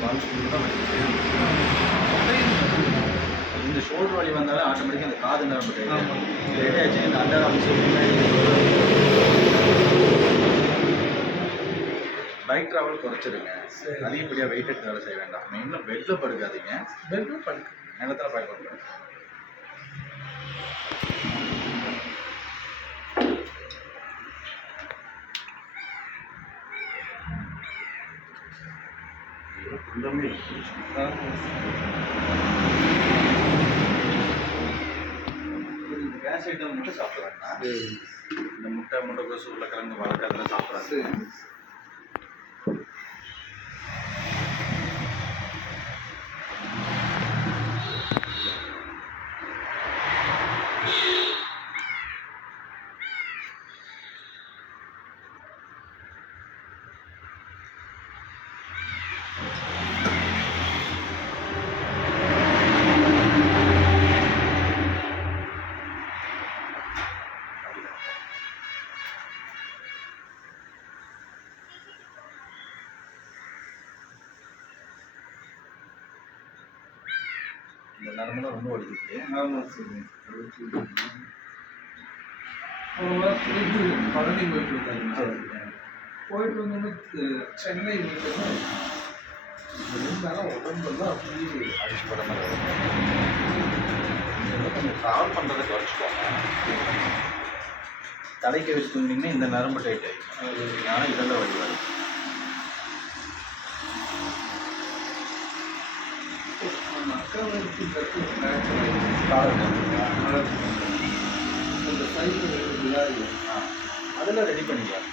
வால் ஃபுல்லாக வலிக்குது இந்த ஷோல்டர் வலி வந்தாலே ஆட்டோமேட்டிக்காக இந்த காது நரம்பு. டைட் ஆச்சு இந்த அண்டர் பைக் ட்ராவல் குறைச்சிருங்க. சரி. அதிகப்படியாக வெயிட் எடுத்து வேலை செய்ய வேண்டாம். மெயினாக பெட்டில் படுக்காதீங்க. பெட்ல படுக்க. நிலத்தில் பாய் கேஸ் ஐட்டம் மட்டும் சாப்பிட வேண்டாம் இந்த முட்டை முட்டைக்கோசு உருளைக்கிழங்கு வளர்க்க அதெல்லாம் சாப்பிடாது இந்த நரம்புலாம் ரொம்ப வலிக்குது. ஆமா சரி இது பழனி போயிட்டு வந்தாங்க. போயிட்டு வந்தோடனே து- சென்னை வந்து இருந்தாலும் உடம்பெல்லாம் அப்படியே அடிச்சு போட மாதிரி கொஞ்சம் ட்ராவல் பண்ணுறதை குறைச்சிக்கோங்க தலைக்கு வச்சு தூங்கினீங்கன்னா இந்த நரம்பு டைட் ஆகிடும் ஆனால் இதெல்லாம் வலி வரும் நம்ம கற்று நேச்சுரல் கால் இந்த சைக்கிள் விளையாடி அதெல்லாம் ரெடி பண்ணிக்கலாம்.